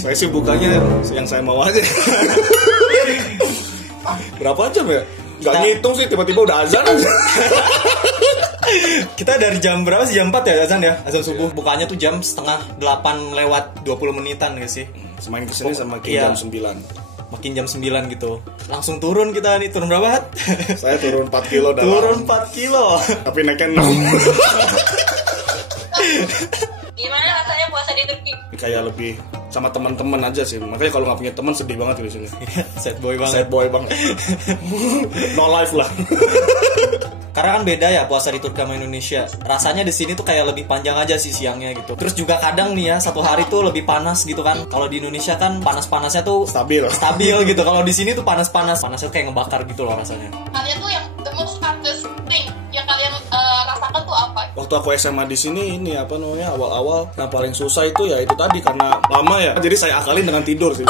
Saya sih bukanya yang saya mau aja. Berapa jam ya? Gak ngitung sih, tiba-tiba udah azan. Kita dari jam berapa sih? Jam 4 ya azan ya? Azan subuh. Bukanya tuh jam setengah 8 lewat 20 menitan gak sih? Semakin kesini semakin jam 9. Makin jam 9 gitu. Langsung turun kita nih. Turun berapa, Hat? Saya turun 4 kilo dalam. Turun 4 kilo. Tapi naiknya 6. Gimana rasanya puasa di Turki? Kayak lebih sama teman-teman aja sih. Makanya kalau nggak punya teman sedih banget di sini. Sad boy banget. Sad boy banget. No life lah. Karena kan beda ya puasa di Turki sama Indonesia. Rasanya di sini tuh kayak lebih panjang aja sih siangnya gitu. Terus juga kadang nih ya satu hari tuh lebih panas gitu kan. Kalau di Indonesia kan panas-panasnya tuh Stabil gitu. Kalau di sini tuh panas-panas. Panasnya tuh kayak ngebakar gitu loh rasanya. Kalian tuh yang the most hardest thing yang kalian rasakan tuh apa? Waktu aku SMA di sini ini apa namanya awal-awal yang paling susah itu ya itu tadi karena lama ya. Jadi saya akalin dengan tidur sih.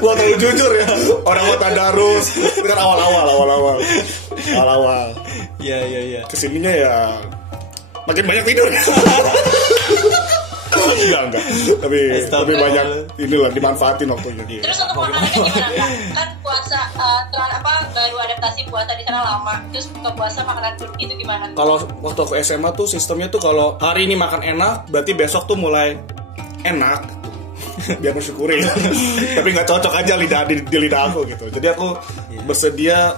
Gua terlalu jujur ya. Orang mau tadarus itu kan awal-awal. Iya. Kesininya ya makin banyak tidur. Enggak. Tapi lebih banyak inilah dimanfaatin waktunya. Terus untuk makanannya gimana Kak? Kan puasa baru adaptasi puasa di sana lama. Terus buka puasa makanan Turki itu gimana? Kalau waktu aku SMA tuh sistemnya tuh kalau hari ini makan enak, berarti besok tuh mulai enak. Biar bersyukuri. Tapi nggak cocok aja di lidah aku gitu. Jadi aku bersedia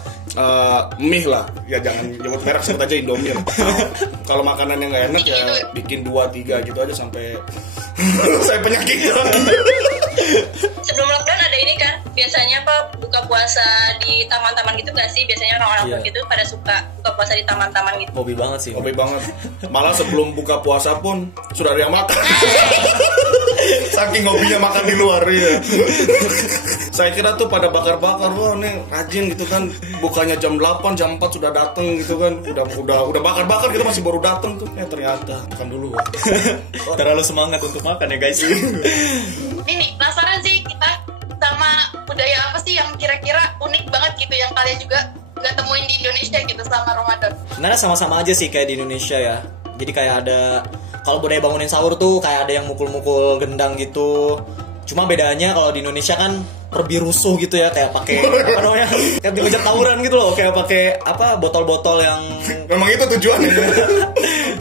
mie lah. Ya jangan nyebut merek, sebut aja Indomie. Kalau makanan yang nggak enak ya bikin 2-3 gitu aja sampai saya penyakit. Sebelum lockdown ada ini kan, biasanya buka puasa di taman-taman gitu gak sih? Biasanya orang-orang gitu pada suka buka puasa di taman-taman gitu. Hobi banget sih. Hobi banget. Malah sebelum buka puasa pun sudah ada yang makan. Saking hobinya makan di luar ya. Saya kira tuh pada bakar-bakar, wah nih rajin gitu kan. Bukannya jam 8, jam 4 sudah datang gitu kan. Udah bakar-bakar, kita masih baru datang tuh. Ternyata makan dulu. Terlalu semangat untuk makan ya guys. Ini penasaran sih kita sama budaya apa sih yang kira-kira unik banget gitu yang kalian juga nggak temuin di Indonesia gitu selama Ramadan? Sebenarnya sama-sama aja sih kayak di Indonesia ya. Jadi kayak ada, kalau budaya bangunin sahur tuh kayak ada yang mukul-mukul gendang gitu. Cuma bedanya kalau di Indonesia kan lebih rusuh gitu ya, kayak pakai apa namanya, kayak diajak tawuran gitu loh, kayak pakai apa botol-botol yang memang itu tujuannya.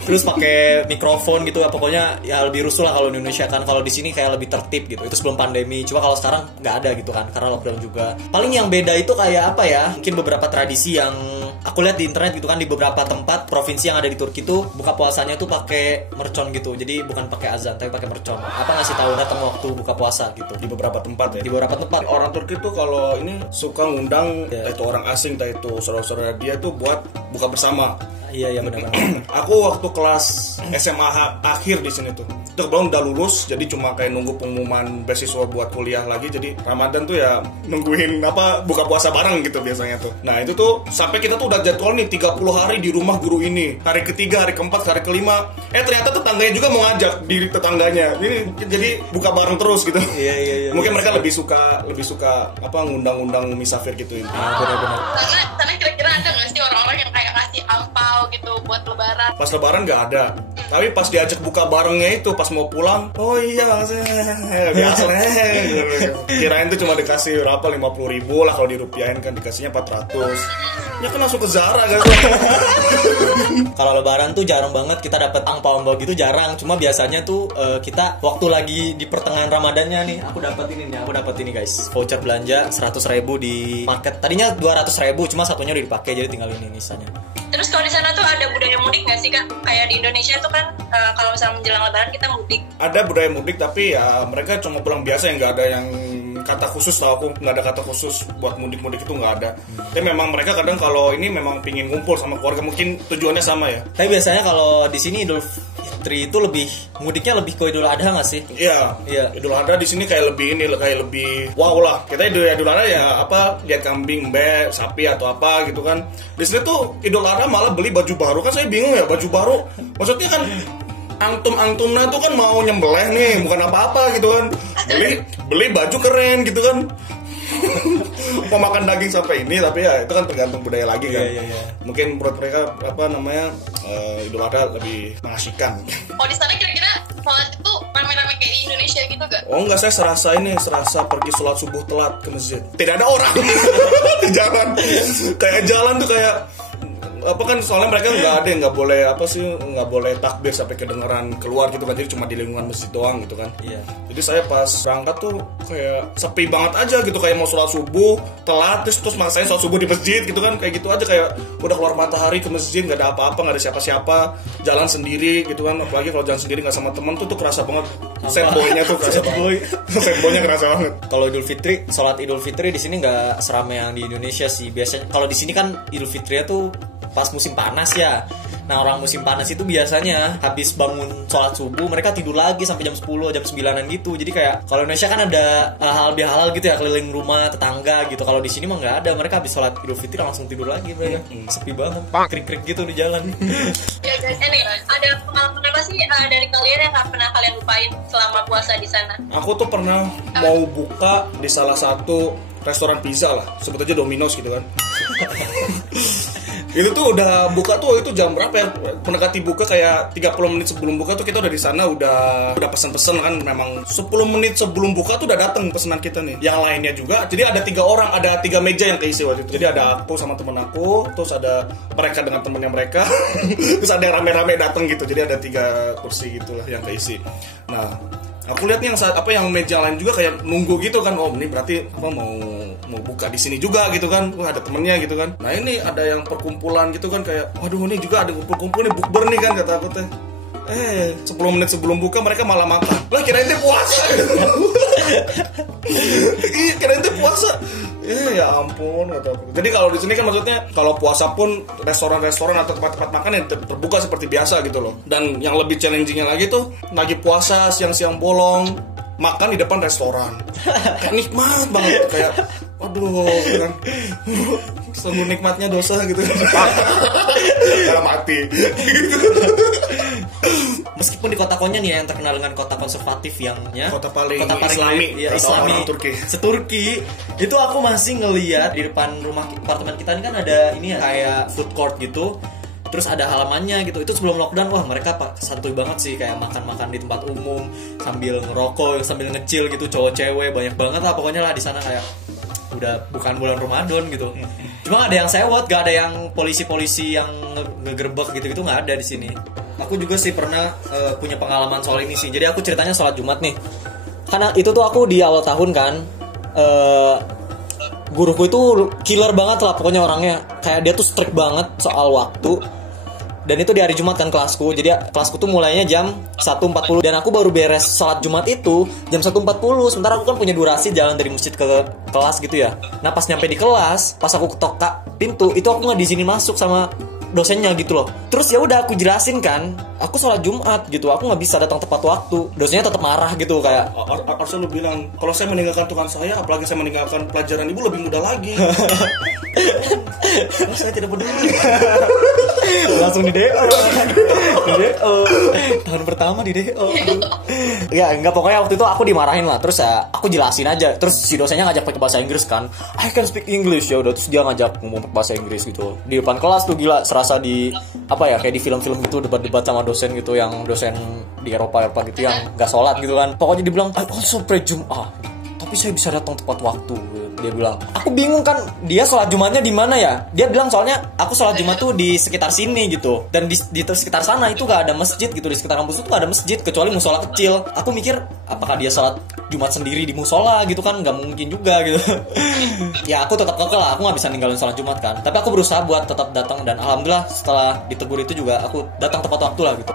Terus pakai mikrofon gitu ya, pokoknya ya lebih rusuh lah kalau di Indonesia kan. Kalau di sini kayak lebih tertib gitu. Itu sebelum pandemi. Cuma kalau sekarang nggak ada gitu kan, karena lockdown juga. Paling yang beda itu kayak apa ya? Mungkin beberapa tradisi yang aku lihat di internet gitu kan, di beberapa tempat provinsi yang ada di Turki tuh buka puasanya tuh pakai mercon gitu. Jadi bukan pakai azan tapi pakai mercon. Apa ngasih tahu datang waktu buka puasa gitu. Di beberapa tempat ya. Di beberapa tempat. Orang Turki tuh kalau ini suka ngundang entah itu orang asing, entah itu saudara-saudara dia tuh buat buka bersama. Iya benar-benar. Aku waktu kelas SMA akhir di sini tuh. Itu belum udah lulus, jadi cuma kayak nunggu pengumuman beasiswa buat kuliah lagi. Jadi Ramadan tuh ya nungguin buka puasa bareng gitu biasanya tuh. Nah itu tuh sampai kita tuh udah jadwal nih 30 hari di rumah guru ini. Hari ketiga, hari keempat, hari kelima. Ternyata tetangganya juga mau ngajak diri tetangganya. Jadi buka bareng terus gitu. Iya. Mungkin mereka lebih suka ngundang-undang misafir gitu. Benar-benar. Karena kira-kira ada nggak sih orang-orang yang kayak ngasih ampau gitu buat lebaran? Pas lebaran nggak ada. Tapi pas diajak buka barengnya itu pas mau pulang, oh iya biasa kirain tuh cuma dikasih berapa 50.000 lah, kalau dirupiahin kan dikasihnya 400. Ya kan langsung ke Zara kan. Kalau lebaran tuh jarang banget kita dapat angpau gitu, jarang. Cuma biasanya tuh kita waktu lagi di pertengahan Ramadannya nih, aku dapat ini guys, voucher belanja 100.000 di market. Tadinya 200.000, cuma satunya udah dipakai, jadi tinggal ini sisanya. Terus kalau di sana tuh ada budaya mudik nggak sih Kak? Kayak di Indonesia tuh kan kalau misalnya menjelang lebaran kita mudik. Ada budaya mudik, tapi ya mereka cuma pulang biasa, yang nggak ada yang kata khusus. Tahu aku nggak ada kata khusus buat mudik itu nggak ada. Tapi memang mereka kadang kalau ini memang pingin ngumpul sama keluarga, mungkin tujuannya sama ya. Tapi biasanya kalau di sini Idul Fitri itu mudiknya lebih ke Idul Adha nggak sih? Iya. Idul Adha di sini kayak lebih wow lah. Kita Idul Adha ya lihat kambing, sapi atau apa gitu kan. Di sini tuh Idul Adha malah beli baju baru. Kan saya bingung ya, baju baru. Maksudnya kan angtumna tuh kan mau nyembelih nih, bukan apa-apa gitu kan. Beli baju keren gitu kan. Mau makan daging sampai ini, tapi ya itu kan tergantung budaya lagi kan. Iya. Mungkin menurut mereka Idul Adha lebih mengasihkan. Oh di sana kira-kira sholat itu rame-rame kayak di Indonesia gitu gak? Oh enggak, saya serasa pergi sholat subuh telat ke masjid. Tidak ada orang di jalan. Kayak jalan tuh kayak apa kan, soalnya mereka nggak boleh takbir sampai kedengeran keluar gitu kan, jadi cuma di lingkungan masjid doang gitu kan. Iya. Jadi saya pas berangkat tuh kayak sepi banget aja gitu, kayak mau sholat subuh telat terus maksain sholat subuh di masjid gitu kan, kayak gitu aja, kayak udah keluar matahari ke masjid nggak ada apa-apa, nggak ada siapa-siapa, jalan sendiri gitu kan. Apalagi kalau jalan sendiri nggak sama temen tuh kerasa banget sad boy-nya tuh, kerasa banget. Sad boy-nya kerasa banget. Kalau sholat Idul Fitri di sini nggak seramai yang di Indonesia sih. Biasanya kalau di sini kan Idul Fitri tuh pas musim panas ya. Nah, orang musim panas itu biasanya habis bangun sholat subuh mereka tidur lagi sampai jam 10, jam 9-an gitu. Jadi kayak kalau Indonesia kan ada halal gitu ya, keliling rumah, tetangga gitu. Kalau di sini mah nggak ada. Mereka habis sholat Idul Fitri langsung tidur lagi mereka. Sepi banget. Krik-krik gitu di jalan. Ya guys, ini ada pengalaman apa sih dari kalian yang nggak pernah kalian lupain selama puasa di sana? Aku tuh pernah mau buka di salah satu restoran pizza lah, sebut aja Domino's gitu kan. Itu tuh udah buka tuh, itu jam berapa ya? Mendekati buka kayak 30 menit sebelum buka tuh kita udah di sana, udah pesen-pesen kan. Memang 10 menit sebelum buka tuh udah dateng pesanan kita nih. Yang lainnya juga, jadi ada 3 orang, ada 3 meja yang keisi waktu itu. Jadi ada aku sama temen aku, terus ada mereka dengan temennya mereka, terus ada yang rame-rame dateng gitu. Jadi ada 3 kursi gitulah yang keisi. Nah, aku lihat nih yang meja lain juga kayak nunggu gitu kan. Oh, ini berarti mau buka di sini juga gitu kan. Wah, ada temennya gitu kan. Nah, ini ada yang perkumpulan gitu kan, kayak waduh, ini juga ada kumpul-kumpul nih, bukber nih kan kata aku teh. 10 menit sebelum buka mereka malah makan. Lah, kirain dia puasa gitu. Kirain dia puasa. Ya ampun kata aku. Jadi kalau di sini kan maksudnya kalau puasa pun restoran-restoran atau tempat-tempat makan yang terbuka seperti biasa gitu loh. Dan yang lebih challengingnya lagi tuh, lagi puasa siang-siang bolong makan di depan restoran. Kayak nikmat banget, kayak aduh kan. Sungguh nikmatnya dosa gitu. Karena mati. Meskipun di kota Konya nih ya, yang terkenal dengan kota konservatif kota paling Islami, ya, Islami Turki. Seturki itu aku masih ngeliat di depan rumah apartemen kita ini kan ada ini ya, kayak food court gitu. Terus ada halamannya gitu. Itu sebelum lockdown, wah mereka santuy banget sih, kayak makan-makan di tempat umum sambil ngerokok, sambil ngecil gitu, cowok cewek banyak banget lah pokoknya lah di sana, kayak udah bukan bulan Ramadan gitu. Cuma gak ada yang sewot, gak ada yang polisi-polisi yang ngegerbek gitu-gitu, gak ada di sini. Aku juga sih pernah punya pengalaman soal ini sih. Jadi aku ceritanya sholat Jumat nih. Karena itu tuh aku di awal tahun kan, guruku itu killer banget lah pokoknya orangnya. Kayak dia tuh strict banget soal waktu. Dan itu di hari Jumat kan kelasku. Jadi kelasku tuh mulainya jam 1.40. Dan aku baru beres sholat Jumat itu jam 1.40. Sementara aku kan punya durasi jalan dari masjid ke kelas gitu ya. Nah pas nyampe di kelas, pas aku ketok pintu, itu aku gak diizinin masuk sama dosennya gitu loh. Terus ya udah aku jelasin kan, aku sholat Jumat gitu, aku nggak bisa datang tepat waktu. Dosennya tetap marah gitu, kayak harusnya lu bilang, kalau saya meninggalkan Tuhan saya, apalagi saya meninggalkan pelajaran ibu, lebih mudah lagi. Saya tidak peduli. Langsung di DO. Tahun pertama di DO. Ya enggak, pokoknya waktu itu aku dimarahin lah. Terus ya aku jelasin aja. Terus si dosennya ngajak pakai bahasa Inggris kan. I can speak English, ya udah. Terus dia ngajak ngomong pakai bahasa Inggris gitu. Di depan kelas tuh gila, serasa di apa ya, kayak di film-film gitu, debat-debat sama dosen gitu, yang dosen di Eropa gitu yang enggak sholat gitu kan. Pokoknya dia bilang, I also pray Jum'ah, tapi saya bisa datang tepat waktu. Dia bilang, aku bingung kan, dia sholat Jumatnya di mana ya? Dia bilang soalnya aku sholat Jumat tuh di sekitar sini gitu, dan di sekitar sana itu gak ada masjid gitu, di sekitar kampus itu gak ada masjid kecuali musola kecil. Aku mikir apakah dia sholat Jumat sendiri di musola gitu kan, nggak mungkin juga gitu. Ya aku tetap kekeh lah, aku nggak bisa ninggalin sholat Jumat kan, tapi aku berusaha buat tetap datang, dan alhamdulillah setelah ditegur itu juga aku datang tepat waktu lah gitu.